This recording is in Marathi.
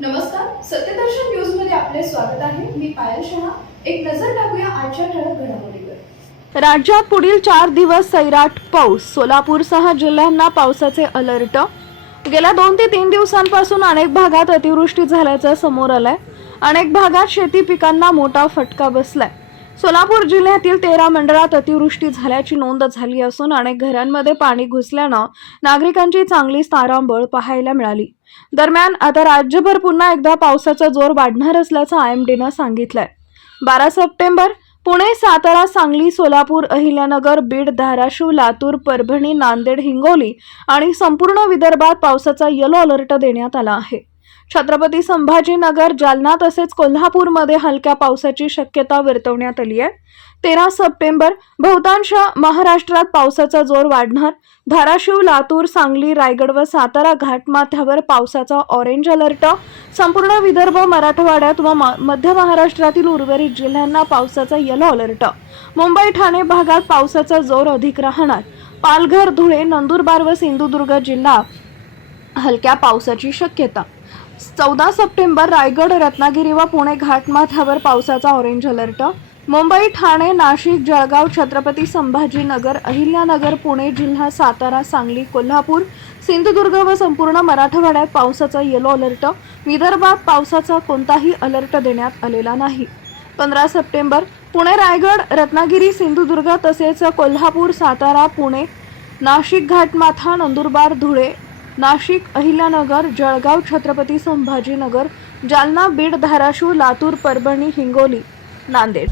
नमस्कार सत्यदर्शन न्यूजमध्ये आपले स्वागत आहे. मी पायल शहा. एक नजर टाकूया आजच्या ठळक घडामोडीवर. राज्यात पुढील चार दिवस सैराट पाऊस. सोलापूरसह जिल्ह्यांना पावसाचे अलर्ट. गेल्या दोन ते तीन दिवसांपासून अनेक भागात अतिवृष्टी झाल्याचं समोर आलंय. अनेक भागात शेती पिकांना मोठा फटका बसलाय. सोलापूर जिल्ह्यातील तेरा मंडळात अतिवृष्टी झाल्याची नोंद झाली असून अनेक घरांमध्ये पाणी घुसल्यानं नागरिकांची चांगलीच तारांबळ पाहायला मिळाली. दरम्यान आता राज्यभर पुन्हा एकदा पावसाचा जोर वाढणार असल्याचं आय एम डीनं सांगितलंय. बारा सप्टेंबर पुणे सातारा सांगली सोलापूर अहिल्यानगर बीड धाराशिव लातूर परभणी नांदेड हिंगोली आणि संपूर्ण विदर्भात पावसाचा येलो अलर्ट देण्यात आला आहे. छत्रपती संभाजीनगर जालना तसेच कोल्हापूरमध्ये हलक्या पावसाची शक्यता वर्तवण्यात आली आहे. तेरा सप्टेंबर बहुतांश महाराष्ट्रात पावसाचा जोर वाढणार. धाराशिव लातूर सांगली रायगड व सातारा घाटमाथ्यावर पावसाचा ऑरेंज अलर्ट संपूर्ण विदर्भ मराठवाड्यात व मध्य महाराष्ट्रातील उर्वरित जिल्ह्यांना पावसाचा येलो अलर्ट मुंबई ठाणे भागात पावसाचा जोर अधिक राहणार. पालघर धुळे नंदुरबार व सिंधुदुर्ग जिल्हा हलक्या पावसाची शक्यता. चौदा सप्टेंबर रायगड रत्नागिरी व पुणे घाटमाथ्यावर पावसाचा ऑरेंज अलर्ट मुंबई ठाणे नाशिक जळगाव छत्रपती संभाजीनगर अहिल्यानगर पुणे जिल्हा सातारा सांगली कोल्हापूर सिंधुदुर्ग व संपूर्ण मराठवाड्यात पावसाचा येलो अलर्ट विदर्भात पावसाचा कोणताही अलर्ट देण्यात आलेला नाही. पंधरा सप्टेंबर पुणे रायगड रत्नागिरी सिंधुदुर्ग तसेच कोल्हापूर सातारा पुणे नाशिक घाटमाथा नंदुरबार धुळे नाशिक अहिल्यानगर जळगाव छत्रपती संभाजीनगर जालना बीड धाराशिव लातूर परभणी हिंगोली नांदेड.